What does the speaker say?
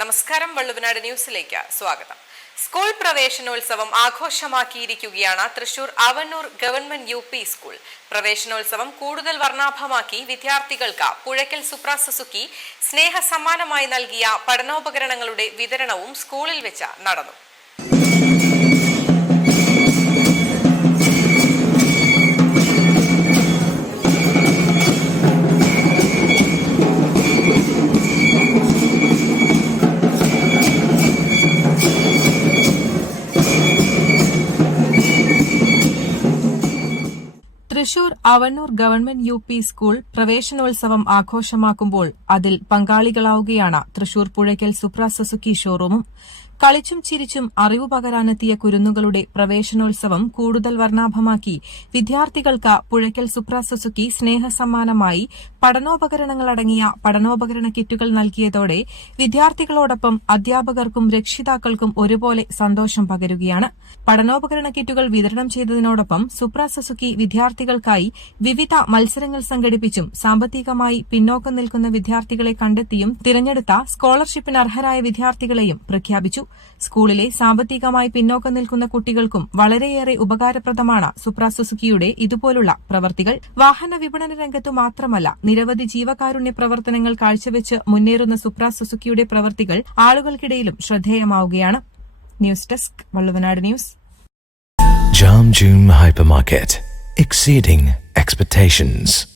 നമസ്കാരം വള്ളുവനാട് ന്യൂസിലേക്ക് സ്വാഗതം. സ്കൂൾ പ്രവേശനോത്സവം ആഘോഷമാക്കിയിരിക്കുകയാണ് Thrissur Avannur government U P school. പ്രവേശനോത്സവം കൂടുതൽ വർണാഭമാക്കി വിദ്യാർത്ഥികൾക്ക് പുഴയ്ക്കൽ സുപ്ര സുസുക്കി സ്നേഹ സമ്മാനമായി നൽകിയ പഠനോപകരണങ്ങളുടെ വിതരണവും സ്കൂളിൽ വെച്ച് നടന്നു. Thrissur Avannur government U P school പ്രവേശനോത്സവം ആഘോഷമാക്കുമ്പോൾ അതിൽ പങ്കാളികളാവുകയാണ് തൃശൂർ പുഴയ്ക്കൽ സുപ്ര സുസുക്കി ഷോറൂമും കളിച്ചും ചിരിച്ചും അറിവ് പകരാനെത്തിയ കുരുന്നുകളുടെ പ്രവേശനോത്സവം കൂടുതൽ വർണാഭമാക്കി. വിദ്യാർത്ഥികൾക്ക് പുഴയ്ക്കൽ സുപ്ര സുസുക്കി സ്നേഹസമ്മാനമായി പഠനോപകരണങ്ങളടങ്ങിയ പഠനോപകരണ കിറ്റുകൾ നൽകിയതോടെ വിദ്യാർത്ഥികളോടൊപ്പം അധ്യാപകർക്കും രക്ഷിതാക്കൾക്കും ഒരുപോലെ സന്തോഷം പകരുകയാണ്. പഠനോപകരണ കിറ്റുകൾ വിതരണം ചെയ്തതിനോടൊപ്പം സുപ്ര സുസുക്കി വിദ്യാർത്ഥികൾക്കായി വിവിധ മത്സരങ്ങൾ സംഘടിപ്പിച്ചും സാമ്പത്തികമായി പിന്നോക്കം നിൽക്കുന്ന വിദ്യാർത്ഥികളെ കണ്ടെത്തിയും തിരഞ്ഞെടുത്ത സ്കോളർഷിപ്പിന് അർഹരായ വിദ്യാർത്ഥികളെയും പ്രഖ്യാപിച്ചു. സ്കൂളിലെ സാമ്പത്തികമായി പിന്നോക്കം നിൽക്കുന്ന കുട്ടികൾക്കും വളരെയേറെ ഉപകാരപ്രദമാണ് സുപ്ര സുസുക്കിയുടെ ഇതുപോലുള്ള പ്രവർത്തികൾ. വാഹന വിപണന രംഗത്തു മാത്രമല്ല നിരവധി ജീവകാരുണ്യ പ്രവർത്തനങ്ങൾ കാഴ്ചവെച്ച് മുന്നേറുന്ന സുപ്ര സുസുക്കിയുടെ പ്രവർത്തികൾ ആളുകൾക്കിടയിലും ശ്രദ്ധേയമാവുകയാണ്. News desk Valluvanad news. Jam Hypermarket, exceeding expectations.